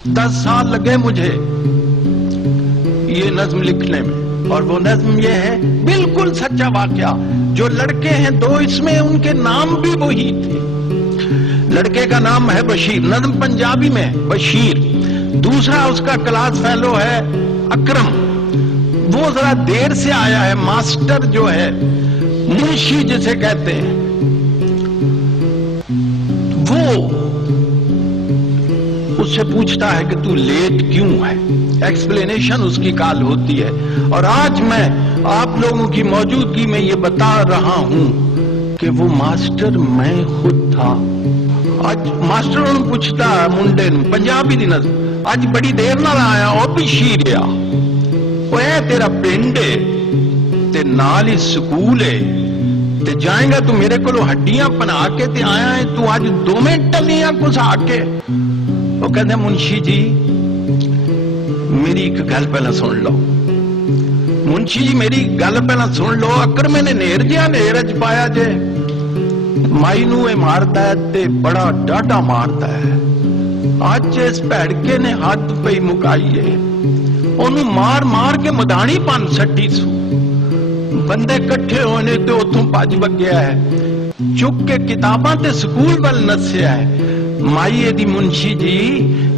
10 साल लगे मुझे ये नज्म लिखने में, और वो नज्म ये है, बिल्कुल सच्चा वाकया। जो लड़के हैं दो, इसमें उनके नाम भी वही थे। लड़के का नाम है बशीर, नज्म पंजाबी में बशीर। दूसरा उसका क्लास फेलो है अकरम, वो जरा देर से आया है। मास्टर जो है, मुंशी जिसे कहते हैं, वो उससे पूछता है कि तू लेट क्यों है। एक्सप्लेनेशन उसकी काल होती है। और आज मैं आप लोगों की मौजूदगी में ये बता रहा हूं कि वो मास्टर मैं खुद था। आज मास्टर ने पूछता मुंडे पंजाबी दी नज़र, आज बड़ी देर नाल आया, और भी शीरिया वो है तेरा पिंड है ते नाल ही स्कूल है, ते जाएगा तू मेरे को हड्डियां बना के ते आया है, तू आज 2 मिनट टलियां कुछ आके। वो कहते मुंशी जी मेरी एक गल पहला सुन लो, मुंशी जी मेरी गल पहला सुन लो। अकर मैंने नेर जिहा नेरज पाया जे माई नू मारता है ते बड़ा डाटा मारता है। आज इस भैड़के ने हाथ पे मुकाई है, ओनू मार मार के मदानी पन सट्टी सू। बंदे कट्ठे होने ते उथों भज बग्या है, चुक के किताबां ते स्कूल वल नस्या है। माई एदी मुंशी जी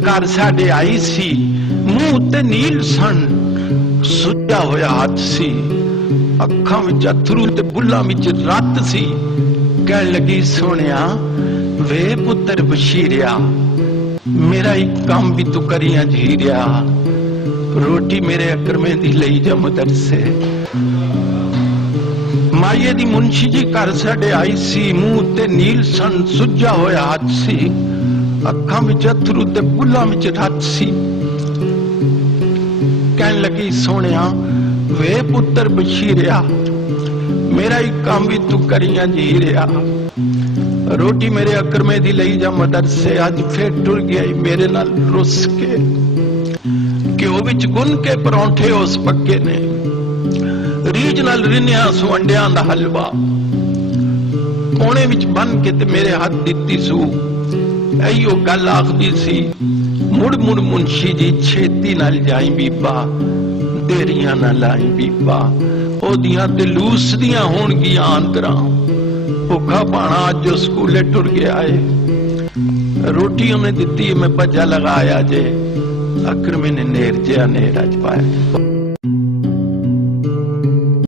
घर साडे आई सी, मुंह उत्ते नील सन, सुजा होया हाथ सी, अखां विच अथरू ते बुल्लां विच रत सी। कहण लगी सोहणिया वे पुत्र बशीरिया, मेरा एक काम भी तू करियां झीरिया, रोटी मेरे अकरमे दी लई जा मदरसे। माई दी मुंशी जी घर साडे आई सी, मुंह उत्ते नील सन, सुजा होया हाथ सी, अखां विच अथरू ते बुल्लां विच रत सी। कहण लगी सोहणिया वे पुत्र बशीरिया, मेरा एक काम भी तू करियां झीरिया, रोटी मेरे अकरमे दी लई जा मदरसे। अज फिर टुर गया मेरे नाल रुस के, घ्यो विच गुन के परौंठे उस पक्के ने, रीज नाल रिन्या सुवंडियां दा हलवा कोने विच बन के ते मेरे हाथ दित्ती सू। इहो गल आखदी सी, मुड़ मुड़ मुंशी जी छेती नाल जाई बीबा, देरियां ना लाई बीबा, ओदियां ते लूसदियां होणगियां आंदरां। भुखा पाना अज जो स्कूले टुर गया है, रोटी उन्हें दित्ती मैं भज्जा लगाया जे, अकर मैंने नेर जिहा नेर अज पाया।